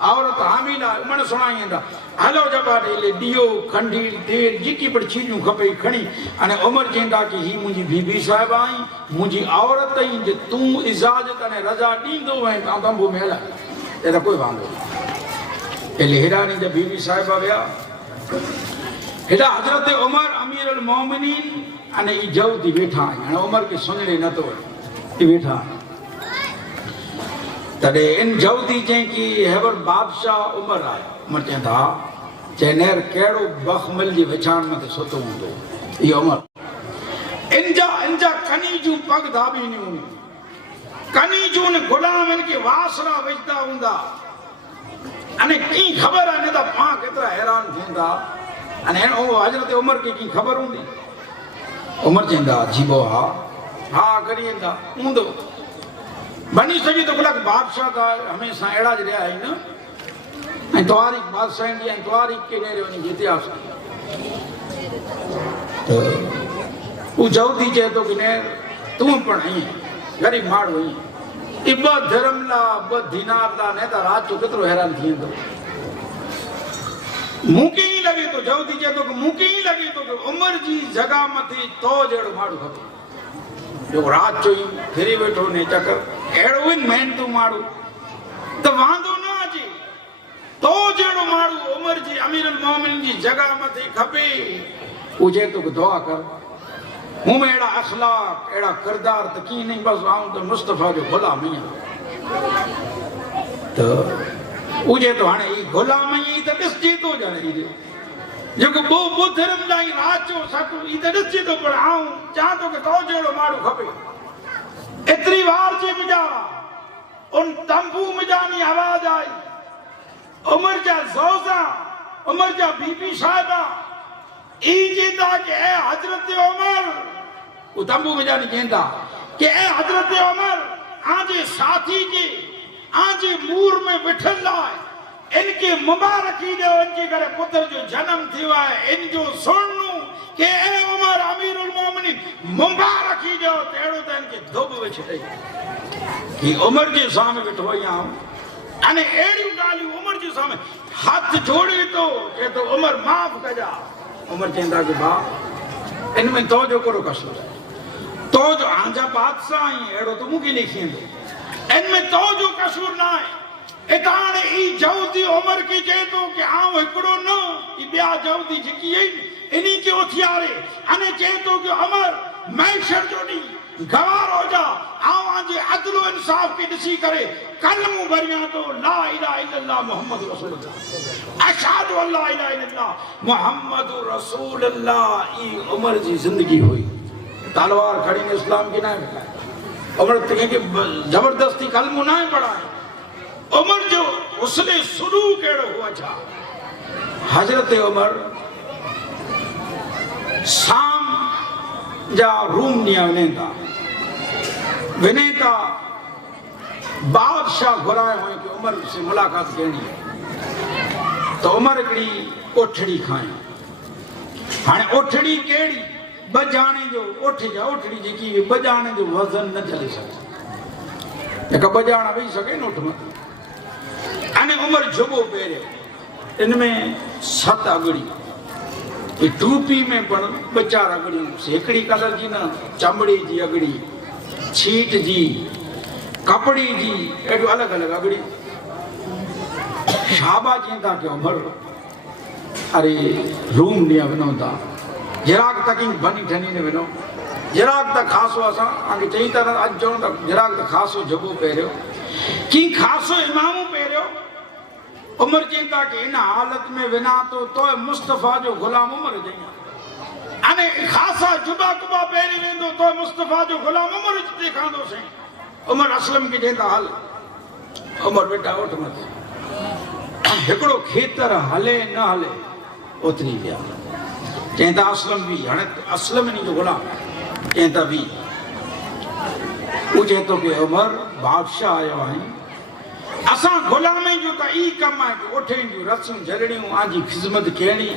عورت حامل ہے من سنائی دا ہلو جبا ڈیلے ڈیو کھنڈی تیل جکی پر چیزوں کھپے کھڑی انے عمر چیندا کہ ہی مجھے بی بی صاحب آئی مجھے عورت آئی جے تو اجازت انے رضا ڈیندو ہیں تاں تنبو میلا ایسا کوئی باندھو پہلے ہیرانی جب بی بی صاحب آیا ہیڈا حضرت عمر امیر المومنین انے ای جو دی بیٹھا آئی انے عمر کے سنلے نہ تو ای بیٹھا آئی تڑے ان جو دی جائیں کی ہیور بادشاہ عمر آئے عمر چاہیں تھا چینیر کیڑو بخمل جی وچان میں تے سوتو ہوں دو یہ عمر انجا کنی جو پگ دھابی نہیں ہوں کنی جو نے غلام ان کے واسرہ وجدہ ہوں دا انہیں کی خبر آنے دا پاں کترا حیران تھیں دا انہیں حضرت عمر کی خبر ہوں دی عمر چاہیں دا جیبو ہاں کریے دا ہوں دو بنی سجی تو کلک بادشاہ کا ہمیشہ ایڑا جی رہا ہے نا این تواریک بادشاہ ہیں این تواریک کے نیرے ونی جیتے آپ سے تو وہ جو دی چاہے تو کہ نیر تم پڑھائی ہیں غریب ماڑ ہوئی ہیں ابا دھرم لا ابا دینار لا نیتا رات چو کترو حیران تھی ہیں تو موکی ہی لگی تو جو دی چاہے تو کہ موکی ہی لگی تو کہ عمر جی جگہ متی تو جڑ ماڑو کھپے جو رات چوئی پھری بیٹھو نے چکر ایڑوین مین تو مارو تو واندو نہ آجی تو جیڑو مارو عمر جی امیر المومن جی جگہ متے کھپے اوجے تو دعا کر ہوں میں ایڑا اخلاق ایڑا کردار تکی نہیں بس آؤں تو مصطفیٰ جو غلام ہی تو اوجے تو ہانے ای غلام ہی تو کس جی تو جانے ہی جو کہ بو دھرم لائی راچو سکو ایتا دستی تو پر آؤں چاہتو کہ تو جیڑو مارو کھپے اتری وار جی مجا ان تنبو مجانی آواز آئی عمر جا زوزہ عمر جا بی بی صاحبہ ای جیتا کہ اے حضرت عمر وہ تنبو مجانی جیتا کہ اے حضرت عمر آجے ساتھی کے آجے مور میں بٹھل لائے ان کے مبارکی دے ان کے گھر پتر جو جنم تھیوا ہے ان جو سننو کہ اے عمر امیر المومنین مبارکی دے تیڑو تے ان کے دھوب وچھتے کہ عمر جی سامنے بٹھوئی آؤں انہیں ایڑی گالی عمر جی سامنے ہاتھ جوڑی تو کہ تو عمر معاف کجا عمر چیندہ کے باپ ان میں تو جو کرو کشور تو جو آنجا بادشاہ آئیں ایڑو تو مکی لکھیں دو ان میں تو جو کشور نہ آئیں اتان ای جودی عمر کی جیتو کہ آؤں اکڑو نو ای بیا جودی جکی ہے انہی کے اتھیارے انہیں جیتو کہ عمر میشر جو نہیں گوار ہو جا آؤں آنجے عدل و انصاف کی دسی کرے کلمو بریاں تو لا الہ الا اللہ محمد رسول اللہ اشہد واللہ الہ الا اللہ محمد رسول اللہ ای عمر جی زندگی ہوئی تالوار کھڑی نے اسلام کی نائیں بکھائے عمر تکیں کہ زبردستی کلمو نائیں پڑھائیں عمر جو اس نے سلو کیڑو ہوا چھا حضرت عمر سام جا روم نیا ونیتا بادشاہ گھرائے ہوئے کہ عمر سے ملاقات کرنی ہے تو عمر اکڑی اٹھڑی کھائیں ہانے اٹھڑی کیڑی بجانے جو اٹھ جا اٹھڑی جی کی بجانے جو وزن نہ چلے سکتے ایک بجانا بھی سکے نوٹ مت انہیں عمر جھبو پیرے ان میں 7 اگڑی یہ ٹوپی میں بچار اگڑی سیکڑی کلر جی نا چمڑی جی اگڑی چھیٹ جی کپڑی جی ایڈو الگ الگ اگڑی شابہ چینتا کہ عمر ارے روم نیا بنو تا جراک تک بنی ٹھنی نے بنو جراک تک خاصو آسا آنکہ چاہی طرح آج جون تک جراک تک خاصو جھبو پیرے ہو کی خاصو اماموں پیرے ہو عمر چینتا کہ ان حالت میں ونا تو مصطفیٰ جو غلام عمر جائیں انہیں خاصا جبا کبا پیری لیندو تو مصطفیٰ جو غلام عمر دیکھان دو سے عمر اسلم کی چینتا حل عمر بیٹا اٹھ مت ہکڑو کھیتر حلے نہ حلے اتنی گیا چینتا اسلم بھی اسلم نہیں جو غلام چینتا بھی وہ چینتو کہ عمر بادشاہ آیا ہیں اساں غلامیں جو کا ای کم ہے کہ اٹھیں جو رسم جھلڑیوں آجی خدمت کہنی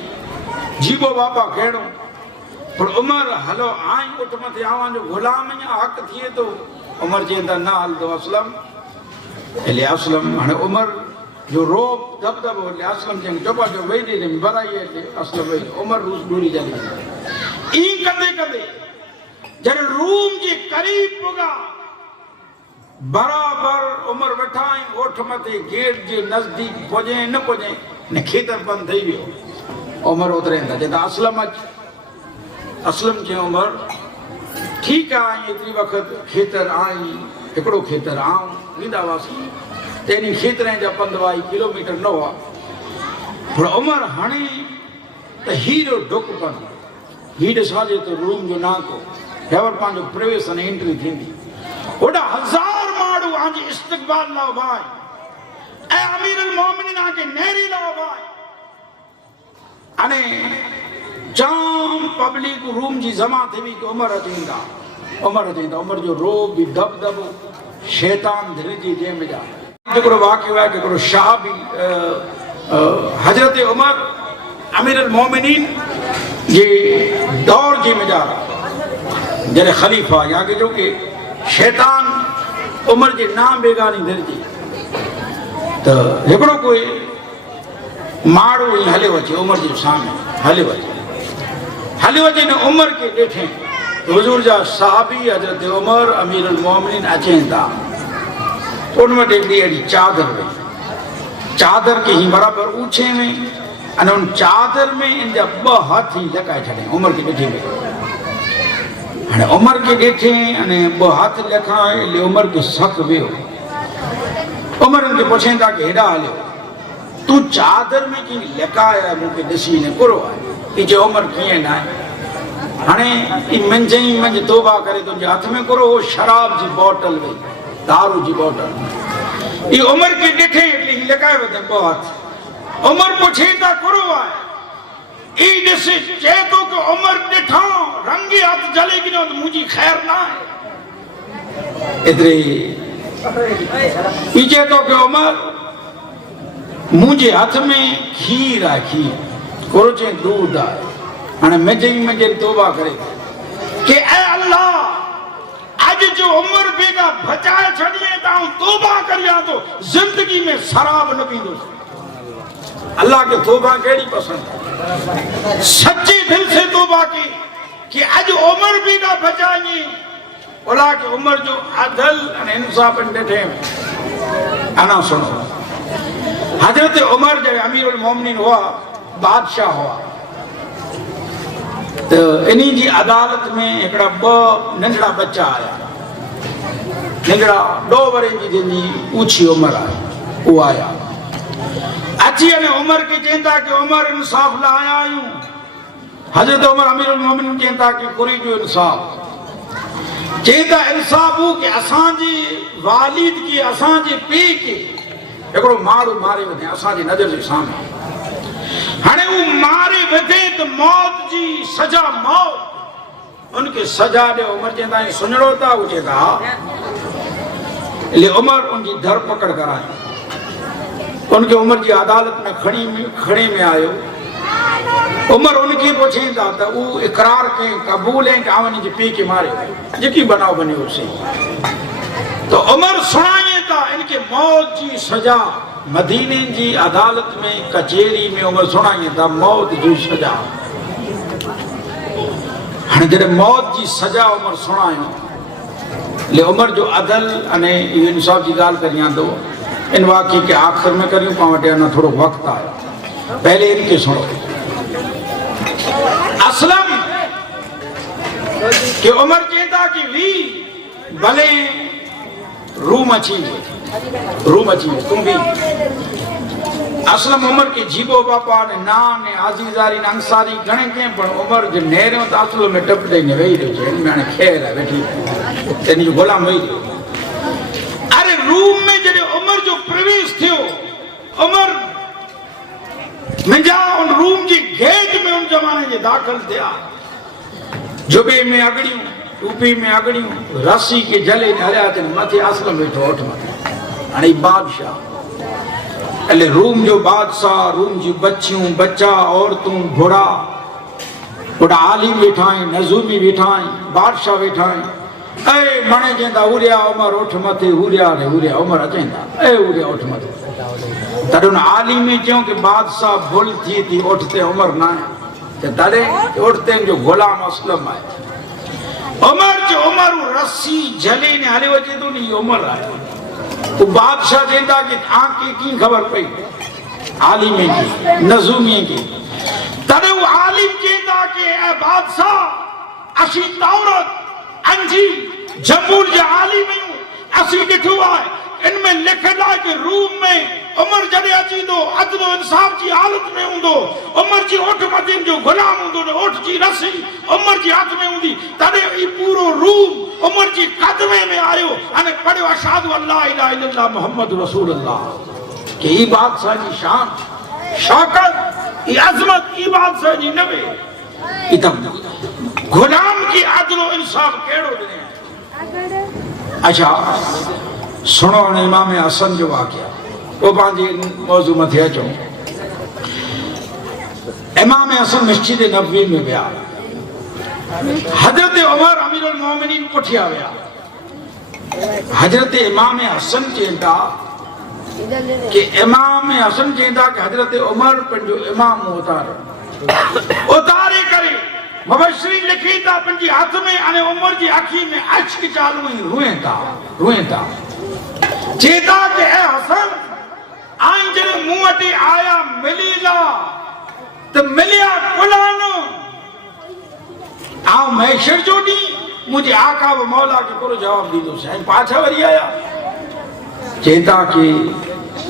جیبو بابا کہڑوں پر عمر ہلو آئیں اٹھ مت آوان جو غلامیں حق تھیے تو عمر چینتا نہ حل دو اسلم علی اسلم ہنے عمر جو روب دب دب ہوتے اسلم جنگ چوپا جو وہی دے دیں برائی ہے اسلم وہی عمر روز دوری جلی این کدے کدے جب روم جی قریب ہوگا برابر عمر وٹھائیں اوٹھ متے گیٹ جی نزدیک پوجیں نہ پوجیں نے کھیتر بند تھی بھی ہو عمر اتریں تھا جیتا اسلم جی عمر ٹھیک آئیں اتنی وقت کھیتر آئیں ہکڑو کھیتر آؤں ویندہ واسی تینی کھیتریں جا 15 کلومیٹر نہ ہوا پر عمر ہنے تا ہیرو ڈوک پن ہیڈ ساجے تو روم جو نا کو ہیور پانجو پریویس نے انٹری تھی دی وڈا 1000 ماڑو آنجی استقبال لاؤ بھائی اے امیر المومنین آنکے نیری لاؤ بھائی انے جام پبلک روم جی زمان تھی بھی کہ عمر اچھیندا عمر جو رو بھی دب دب شیطان دھری جی جے میں جا جکڑو واقع ہوا ہے جکڑو شاہ بھی حضرت عمر امیر المومنین یہ دور جی میں جا رہا جنہیں خلیفہ یا کہ جو کہ شیطان عمر جی نام بیگانی دھر جی تو جکڑو کوئی ماڑو ہی حلے وچے عمر جی سامنے حلے وچے نے عمر کے ڈیٹھیں حضور جا صحابی حضرت عمر امیر المومنین اچھیں دا ان میں ڈیلی ایڈی چادر میں چادر کے ہی برابر اوچھے میں ان چادر میں ان جا با ہاتھ ہی لکائے چھڑیں عمر کے ڈیٹھے میں عمر کے ڈیٹھے انہیں با ہاتھ لکھائے لے عمر کے سکھ بھی ہو عمر ان کے پوچھیں دا کہ ہیڈا حالے ہو تو چادر میں کی لکائے مجھے دسی نے کرو آئے کہ جو عمر کیے نہ آئے ہنے منج توبہ کرے تو ہاتھ میں کرو وہ شراب جی بوٹل وئی دارو جی بوٹل یہ عمر کے ڈٹھے ہی لگائے ہوتے ہیں بہت عمر پوچھے تا کرو آئے ای جیسے چیتو کہ عمر ڈٹھا رنگی ہاتھ جلے گی نہیں تو مجھے خیر نہ ہے ادھرے ای چیتو کہ عمر مجھے ہاتھ میں کھیر آئے کھیر کرو چاہیں دودھ آئے مجھے توبہ کرے کہ اے اللہ آج جو عمر بیگا بچائے چھڑیے تا ہوں توبہ کریا تو زندگی میں سراب نہ پیندو اللہ کے توبہ کیڑی پسند سچی دل سے توبہ کی کہ آج عمر بیگا بچائیں اولا کہ عمر جو عدل انصاف انڈیٹے میں انا سنو حضرت عمر جو امیر المومنین ہوا بادشاہ ہوا تو انہی جی عدالت میں ایکڑا ننڈڑا بچہ آیا ننڈڑا 2 ورن جی جنجی اوچھی عمر آیا وہ آیا اچھی انہیں عمر کے چینتا کہ عمر انصاف لایا آئیوں حضرت عمر امیر المومنین چینتا کہ کوری جو انصاف چینتا انصاف ہو کہ اسان جی والد کی اسان جی پی کے ایکڑو مارو مارے ہوتے ہیں اسان جی نظر جی سامنے ہنے وہ مارے بدے تو موت جی سجا موت ان کے سجا دے عمر چیتا ہے سنڑو تا وہ چیتا لے عمر ان کی دھر پکڑ کر آئے ان کے عمر جی عدالت میں کھڑے میں آئے عمر ان کی پوچھیں تا وہ اقرار کے قبول ہیں کہ آوانی جی پی کے مارے جکی بناؤ بنے اسے تو عمر سنائیں تا ان کے موت جی سجا مدینے جی عدالت میں کچیری میں عمر سنائیں تا موت جی سجا ہن جڑے موت جی سجا عمر سنائیں لے عمر جو عدل انہیں یہ انصاف جی گال کریاں دو ان واقعی کے آخر میں کریوں پاوٹے انہا تھوڑا وقت آیا پہلے ان کے سنو اسلم کہ عمر کہتا کہ وی بھلے روم اچھی تم بھی اسلم عمر کی جیبو باپا نے نان عزیزاری انصاری گھنے کہیں پر عمر جو نیرے ہوں تو اسلم میں ٹپ دے نہیں وہی رہے چھے میں نے خیر ہے بیٹھی تینی جو غلام وہی رہے ارے روم میں جنہیں عمر جو پرویس تھے عمر میں جا ان روم کی گیٹ میں ان زمانے جے داخل دیا جبے میں اگڑیوں ٹوپی میں اگڑیوں رسی کے جلے نے حیات ماتھے اسلم بیٹھو اٹھ ماتھے انہی بادشاہ اللہ روم جو بادشاہ روم جو بچیوں بچہ عورتوں گھوڑا آلی بیٹھائیں نظومی بیٹھائیں بادشاہ بیٹھائیں اے منے جیندا ہوریا عمر اٹھ متے ہوریا رے ہوریا عمر اچیندا اے ہوریا اٹھ متے تڑن عالم چوں کہ بادشاہ بھول تھی اٹھتے عمر نہ تے تڑے اٹھتے جو غلام اسلم ہے عمر جو عمر رسی جھلے نے ہلے وجے تو نہیں عمر آیا تو بادشاہ جیندا کہ آنکھ کی خبر پئی عالم کی نظومی کی تڑے وہ عالم جیندا کہ اے بادشاہ اسی تورات انجیل جبور جا عالم ہوں اسی ڈٹھو ہے ان میں لکھلا کہ روم میں عمر جڑے اچی دو عدل و انصاف کی حالت میں ہوں دو عمر جی اٹھ مدین جو غلام ہوں دو اٹھ جی رسی عمر جی ہاتھ میں ہوں دی تڑے ای پورو روم عمر جی قدمے میں آئیو انہیں پڑھو اشہدو اللہ الہ الا اللہ محمد رسول اللہ کہ ای بات سانی شان شوکت ای عظمت ای بات سانی نوے اتم غلام کی عدل و انصاف کیڑو دنے اچھا سنو امام حسن جو واقعہ وہ پانچی موضوع میں تھے چون امام حسن مسجد نبوی میں بیا حضرت عمر امیر المومنین پٹھیا بیا حضرت امام حسن چیندا کہ امام حسن چیندا کہ حضرت عمر پر جو امام اتارے کرے مبشرین لکھی تا پنجی ہاتھ میں انے عمر جی آنکھی میں عشق چالو ہی روئیں تا چیتا کہ اے حسن آئیں جنہیں موٹی آیا ملیلا تو ملیا کلانو آؤں محشر جو دی مجھے آقا و مولا کے کرو جواب دی دو سے آئیں پاچھا وری آیا چیتا کہ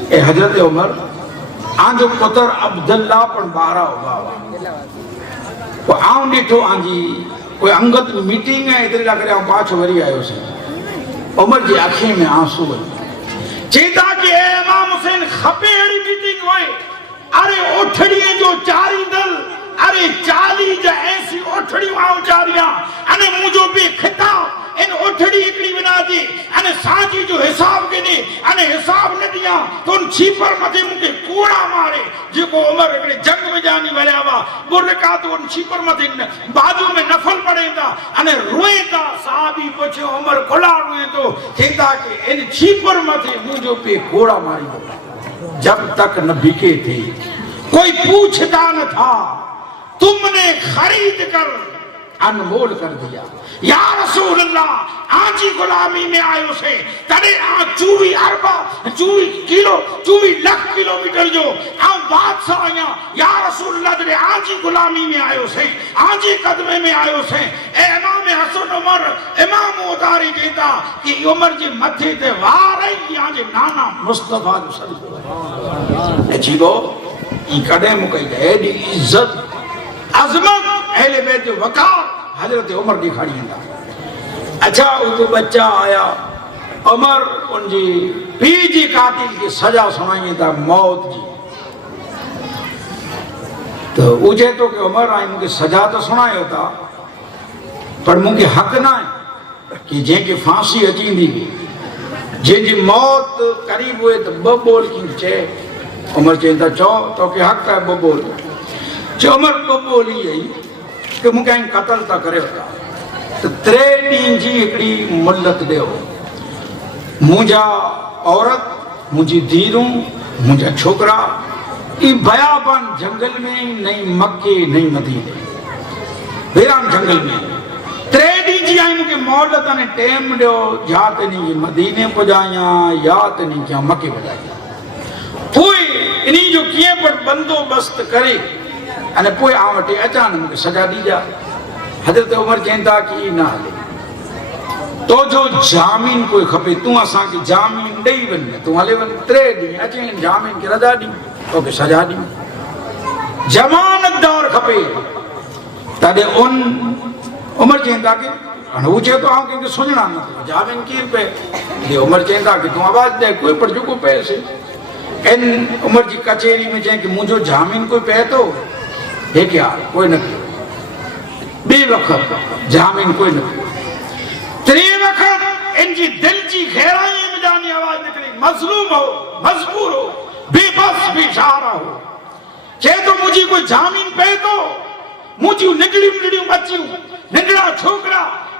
اے حضرت عمر آن جو پتر عبداللہ پر بارہ ہوگا وہ آؤں ڈیٹھو آنجی کوئی انگت میٹنگ ہے ادھر لگ رہے آؤں پاچھا وری آئے اسے عمر جی آنکھیں میں آنسو بن چیتا کہ اے امام حسین خپے اڑی میٹنگ ہوئے ارے اٹھڑیے جو چاری دل ارے چالی جا ایسی اٹھڑی وہاں چاریاں انے مجھو بھی خطاب ان اٹھڑی اکڑی بنا دی انے سانچی جو حساب کے دی انے حساب نہ دیا تو ان چھیپر مجھے مجھے کوڑا مارے جو کو عمر اکڑے جنگ میں جانی بھلے آوا برکا تو ان چھیپر مجھے بازو میں نفل پڑے دا انے روئے دا صحابی پوچھے عمر کھلا روئے تو کہتا کہ ان چھیپر مجھے مجھے پہ کوڑا ماری جب تک نہ بکے تھے کوئی پوچھتا نہ تھا تم نے خرید کر انمول کر دیا یا رسول اللہ آجی غلامی میں آئے اسے تڑے چووی اربا چووی لکھ کلومیٹر جو آن بات سائیاں یا رسول اللہ تڑے آجی غلامی میں آئے اسے آجی قدمے میں آئے اسے اے امام حسن عمر امام اتاری دیتا کہ عمر جی مدھے تے وارئی آجی نانا مصطفیٰ جو صلی اللہ اچھی گو ای کڑے مکئی گئے دی عزت عظمت اہل بیت وقار حضرت عمر کی کھڑی ہیں اچھا ان کو بچہ آیا عمر ان جی پی جی قاتل کی سزا سنائیں تا موت جی تو اوجھے تو کہ عمر آئیں مجھے سزا تو سنائے ہوتا پر مجھے حق نہ ہے کہ جن کی پھانسی اچین دی جن جی موت قریب ہوئے تو ببول کی چھے عمر چاہتا چاہو تو کہ حق ہے ببول جو عمر ببول ہی ہے کہ مجھے ان قتل تا کرے ہوتا تو ترے دین جی اکڑی ملت دے ہو مجھا عورت مجھے دیروں مجھا چھوکرا ای بیابان جنگل میں نہیں مکے نہیں مدینے بیران جنگل میں ترے دین جی آئیں مجھے مولت آنے ٹیم دے ہو جاتے نہیں مدینے پجائیاں یاد نہیں کیا مکے پجائیاں پوئی انہی جو کیے پر بندو بست کرے انہیں پوئی آوٹے اچانک مجھے سجا دی جا حضرت عمر چینتا کی نہ لے تو جو جامین کوئی کھپے تو اساں کی جامین دئی بننے تو ہلے بن ترے دی اچین جامین کی رضا دی تو کہ سجا دی جمانت دار کھپے تاڑے ان عمر چینتا کی انہوچے تو آؤں کہ سننا نہ تو جامین کیر پہ یہ عمر چینتا کی تو آواز دے کوئی پر جو کو پیسے ان عمر جی کچھیری میں چاہیں کہ مجھو جامین کوئی پہ تو ہے کیا کوئی نہ کیا بے وقت جامین کوئی نہ کیا تری وقت ان جی دل جی خیرائیں میں جانی آواز نکلی مظلوم ہو مجبور ہو بے بس بے شارہ ہو چاہے تو مجھے کوئی جامین پہ تو مجھے نگڑی بچی ہوں نگڑا چھوکرا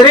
3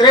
3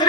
3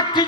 8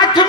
8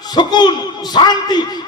سکون شانتی